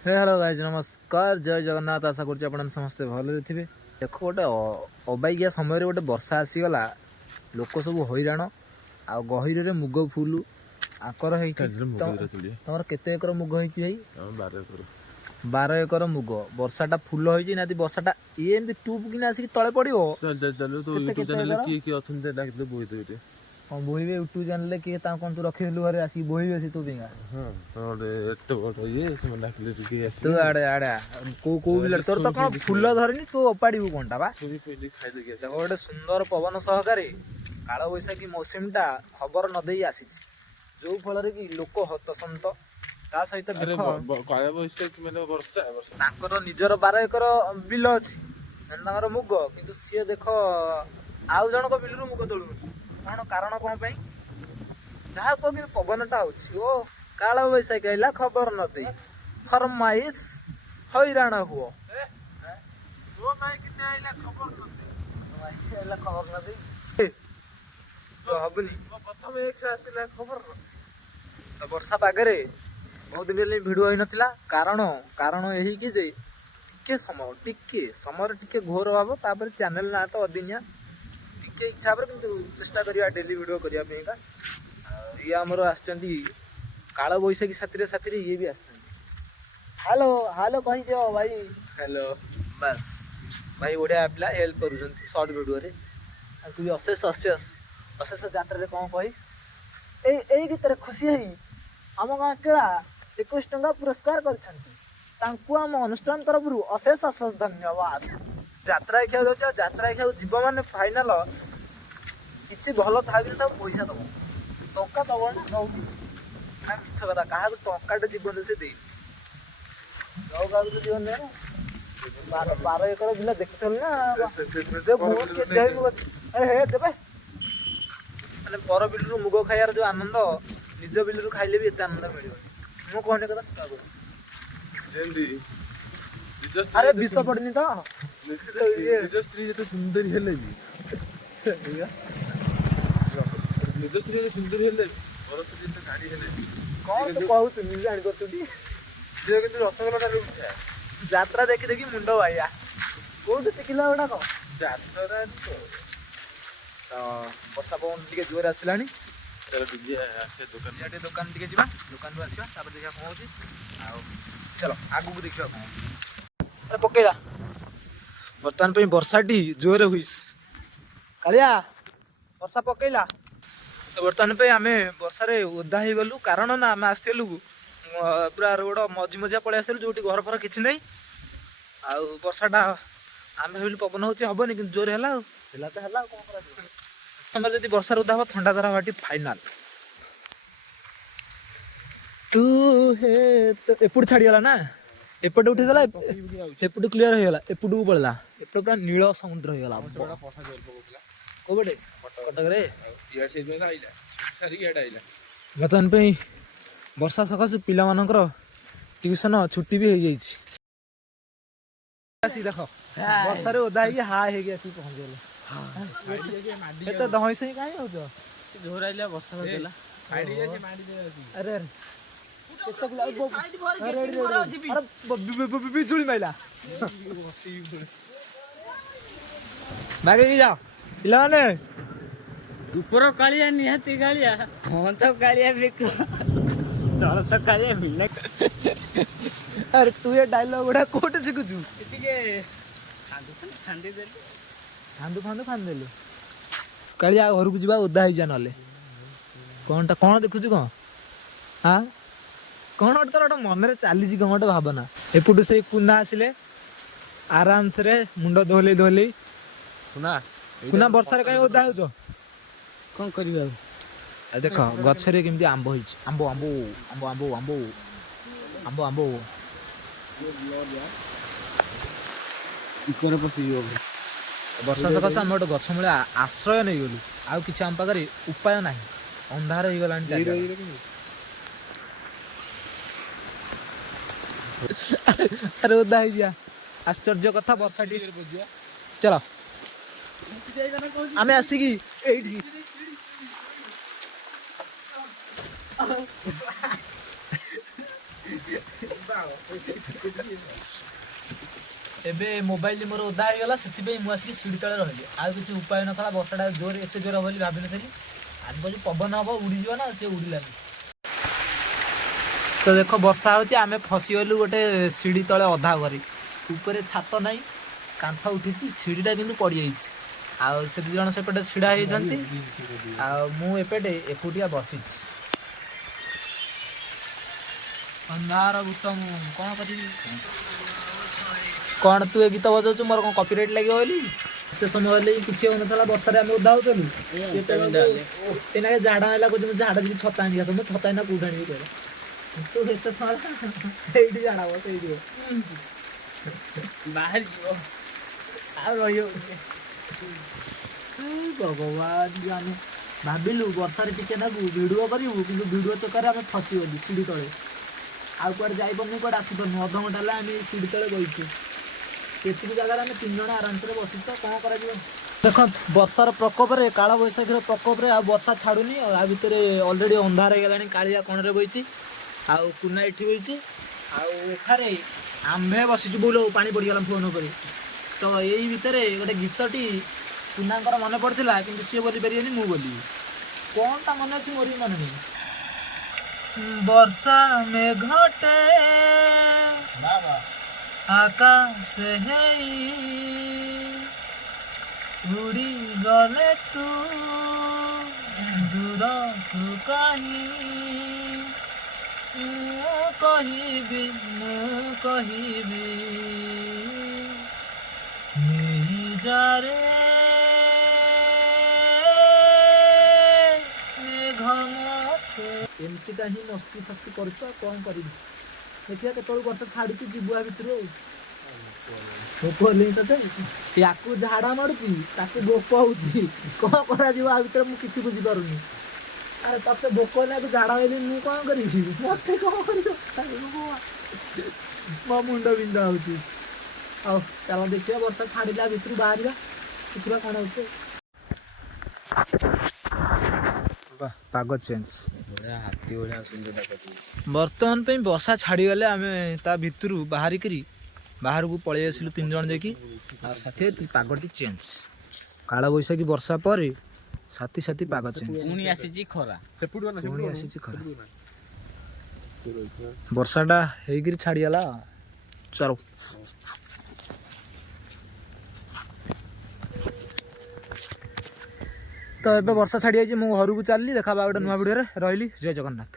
Hello guys नमस्कार जय जगन्नाथ आशा करुँच आप समस्ते भले थे। देख गोटे अबाइया समय गोटे वर्षा आसीगला लोक सब हैरान आ गहिर मुग फुल आकर तमर केते एकर मुग होती भाई 12 एकर मुग वर्षाटा फुल होती ना वर्षाटा ये टूब कि आसिक तले पड़ो बोहे यूट्यूब चैनल किए कौन तू रखिलु घरे आसिक बोहे सी तू पिंगा तू आड़े आड़े को बिल तोर तो कौन फुल धरनी तू ओपाड़ू कौनटा बा गोटे सुंदर पवन सहकारी काल बैशाखी मौसुमीटा खबर नदे आसी जो फल कि लोक हतसंत ता सहित निजर 12 एकर बिल अच्छी मुग किंतु सी देख आउ जनक बिलू मुग तोलू कौन कारण कौन जहाँ कह कि पवनटा ओ काल बैशाखी आइला खबर नदे फरमाइश हैरान हुओ खबर नदे हबनी प्रथम एक खबर वर्षा पागे बहुत दिन भिड़ हो नाला कारण यही कि जे टिके समय टिके घोर भाव तापर चैनल ना तो अदिनिया टिके इच्छा कि चेष्टा करिया डेली वीडियो करने ये आमर आसचंदी काल बैशाखी साथी ये भी आसचंदी हेलो हेलो कही जाओ भाई हेलो बस भाई बढ़िया पिला हेल्प कर सर्ट वीडियो रे तू भी अशेष अशेष अशेष जात्रा कौन कही गीत खुशी है आम गाँ केला 21 टंका पुरस्कार करम अनुष्ठान तरफ अशेष अशेष धन्यवाद यात्रा देखा जाऊँ यात्रा देखा जीव मान फाइनाल कि भल था पैसा दब टंका दब ना दौर मिछ कथा क्या टंकाटे जीवन से दे जीवन दे 12 एकर बिल देखी देवे पर बिलू मुग खाइबार जो आनंद निज बिलू खाइले भी एत आनंद मिल मु कहने कथा अरे विष पड़नी तो निज स्त्री जो सुंदरी हेले निज स्त्री सुंदरी हेले पर स्त्री गाड़ी हेले कौन तो कहू निजे जान करती रसगोला उठा यात्रा देखी देखी मुंड भाइया कौन शिखला गुड़ाक यात्रा वर्षा पवन टे जोर आसला दुकान टे जा दुकान रू आसवा देखा कौन हो चलो आगू को देखा कौन पकेला बर्तमान पे वर्षाटी जोर हुई कालिया वर्षा पकेला तो बर्तमान पे आम वर्षारे ओदा हो गलु कारण ना आम आसलु पूरा रोड मझी मझिया पलि आसलु जो घर फर किसी ना वर्षाटा आम भाविलु पवन हो हेनी कि जोर है तो है कौन जब वर्षा ओदा हम थंडा धारा भाटी फाइनाल तू हे तो एपट छाड़ीगला ना एपटे उठीगला एपटू क्लीयर होगा एपट को पड़ा एपटे पूरा नील समुद्र होगा कौटे कटक बर्तमान पे वर्षा सकाशु पिला मानकर ट्यूशन छुट्टी भी हो देख वर्षा ओदा हाई आसी पहुंचल तो दही सही कहीं हो जोर आइला वर्षा देला अरे बिजुली माइला बागे जाओ पिला माने ऊपर कालिया निहाती कालिया हाँ तो कालिया बिक चल तो कालिया मिलना अरे तू ये डायलॉग गुड़ा कोट शिखुचु खांदू खांदेलु कालिया घर को जा ओदा हो जा ना कौनटा कौन देखुच कौन हाँ कौन गोटे तोर गोटे मन चली कौन गोटे भावना एपटू से कुना आसिले आराम से मुंड धोले धोले कुना वर्षा कहीं ओदा हो कौन कर देख गचरे केमती आंब हो आंब आंब आंब आंब आंब आंब आंब वर्षा सकाश आम गोटे गछ मूले आश्रय नहीं गलु आउ कि आम पाखे उपाय ना अंधार हो गला अरे ओदा हो आश्चर्य कथा वर्षा चलो आम आसिकी ଏବେ ମୋବାଇଲ ମୋର ଓଦା ହେଇଗଲା ସେଥିପାଇଁ ମୁଁ ଆସିକି ସିଡ଼ି ତଳେ ରହିଲି। ଆଉ କିଛି ଉପାୟ ନଥିଲା, ବର୍ଷାଟା ଜୋର ଏତେ ଜୋର ହବ ବୋଲି ଭାବିନଥିଲି। ଆଜି ଯଦି ପବନ ହବ ଉଡ଼ିଯିବ ନା, ସେ ଉଡ଼ିଲାନି। ତ ଦେଖ ବର୍ଷା ହେଉଛି, ଆମେ ଫସିଗଲୁ ଗୋଟେ ସିଡ଼ି ତଳେ ଅଧା କରି। ଉପରେ ଛାତ ନାହିଁ, କାନ୍ଥ ଉଠିଛି, ସିଡ଼ିଟା କିନ୍ତୁ ପଡ଼ିଯାଇଛି। ଆଉ ସେ ଦୁଇ ଜଣ ସେପଟେ ଛିଡ଼ା ହେଇଛନ୍ତି, ଆଉ ମୁଁ ଏପଟେ ଏକୁଟିଆ ବସିଛି। ଅନ୍ଧାର ଭୂତ ମୁଁ କ'ଣ କରିବି? କ'ଣ ତୁ ଏ ଗୀତ ବଜାଉଛୁ? ମୋର କ'ଣ କପିରାଇଟ୍ ଲାଗିବ ବୋଲି? ଏତେ ସମୟ ହେଲେ କିଛି ହେଉନଥିଲା, ବର୍ଷାରେ ଆମେ ଓଦା ହେଉଥିଲୁ। ଏଇନା ଝାଡ଼ା ହେଲା, କହୁଛି ମୁଁ ଝାଡ଼ା ଯିବି ଛତା ଆଣିକି ଆସ। ମୁଁ ଛତା ଏଇନା କୋଉଠି ଆଣିବି କହିଲା? ତୁ ଏତେ ସମୟ ସେଇଠି ଝାଡ଼ା ହବ, ସେଇଠି ବାହାରି ଯିବ ଆଉ ରହିବ। ଭଗବାନ, ଆମେ ଭାବିଲୁ ବର୍ଷାରେ ଟିକେ ନାକୁ ଭିଡ଼ିଓ କରିବୁ, କିନ୍ତୁ ଭିଡ଼ିଓ ଚକ୍କରରେ ଆମେ ଫସିଗଲୁ ସିଡ଼ି ତଳେ। ଆଉ କୁଆଡ଼େ ଯାଇପାରୁନୁ, କୁଆଡ଼େ ଆସିପାରୁନୁ। ଅଧଘଣ୍ଟା ହେଲା ଆମେ ସିଡ଼ି ତଳେ ବସିଛୁ। ଏତିକି ଜାଗାରେ ଆମେ 3 ଜଣ ଆରାମସରେ ବସିଛୁ, ତ କ'ଣ କରାଯିବ? ଦେଖନ୍ତୁ ବର୍ଷାର ପ୍ରକୋପରେ, କାଳବୈଶାଖୀର ପ୍ରକୋପରେ ଆଉ ବର୍ଷା ଛାଡ଼ୁନି। ଆଉ ଆ ଭିତରେ ଅଲରେଡ଼ି ଅନ୍ଧାର ହେଇଗଲାଣି। କାଳିଆ କଣରେ ବଇଛି, ଆଉ କୁନା ଏଠି ବଇଛି, ଆଉ ଏଠାରେ ଆମ୍ଭେ ବସିଛୁ। ବୋଉଲୋ ପାଣି ପଡ଼ିଗଲା ଫୋନ୍ ଉପରେ। ତ ଏଇ ଭିତରେ ଗୋଟେ ଗୀତଟି କୁନାଙ୍କର ମନେ ପଡ଼ିଥିଲା, କିନ୍ତୁ ସିଏ ବୋଲି ପାରିବେନି, ମୁଁ ବୋଲିବି। କ'ଣଟା ମନେ ଅଛି ମୋର ବି ମନେ ନାହିଁ। ବର୍ଷା ମେଘଟେ ଆକାଶ ହେଇ ଉଡ଼ି ଗଲେ ତୁ ଦୂରକୁ କାହିଁ, ମୁଁ କହିବି ନିଜାରେ ଏମିତିକା ହିଁ ମସ୍ତି ଫସ୍ତି କରୁଛୁ। ଆଉ କ'ଣ କରିବି? ଦେଖିବା କେତେବେଳେ ବର୍ଷା ଛାଡୁଛି, ଯିବୁ ଆ ଭିତରୁ। ଆଉ ଭୋକ ହେଲେଣି ତତେ? ୟାକୁ ଝାଡ଼ା ମାରୁଛି, ତାକୁ ଭୋକ ହଉଛି, କ'ଣ କରାଯିବ? ଆ ଭିତରେ ମୁଁ କିଛି ବୁଝିପାରୁନି। ଆରେ ତତେ ଭୋକ ହେଲେ ଝାଡ଼ା ହେଲି, ମୁଁ କ'ଣ କରିବି? ମତେ କ'ଣ କରିବ? ମୋ ମୁଣ୍ଡ ବିନ୍ଧା ହଉଛି। ଆଉ ଚାଲ ଦେଖିବା, ବର୍ଷା ଛାଡ଼ିଲା ଭିତରୁ ବାହାରିବା, ଦେଖିବା କ'ଣ ହଉଛି। ପାଗ ଚେଞ୍ଜ, ହାତୀ ଭଳିଆ ସୁନ୍ଦର। ବର୍ତ୍ତମାନ ପାଇଁ ବର୍ଷା ଛାଡ଼ିଗଲେ ଆମେ ତା ଭିତରୁ ବାହାରକୁ ପଳେଇ ଆସିଲୁ 3 ଜଣ ଯାଇକି। ଆଉ ସାଥି ପାଗଟି ଚେଞ୍ଜ, କାଳବୈଶାଖୀ ବର୍ଷା ପରେ ସାଥି ପାଗ ଚେଞ୍ଜ। ପୁଣି ଆସିଛି ଖରା। ପୁଣି ଆସିଛି ଖରା। ବର୍ଷାଟା ହେଇକିରି ଛାଡ଼ିଗଲା। ଚାଲ ତ ଏବେ ବର୍ଷା ଛାଡ଼ି ଯାଇଛି, ମୁଁ ଘରକୁ ଚାଲିଲି। ଦେଖା ଗୋଟେ ନୂଆ ଭିଡ଼ିଓରେ। ରହିଲି, ଜୟ ଜଗନ୍ନାଥ।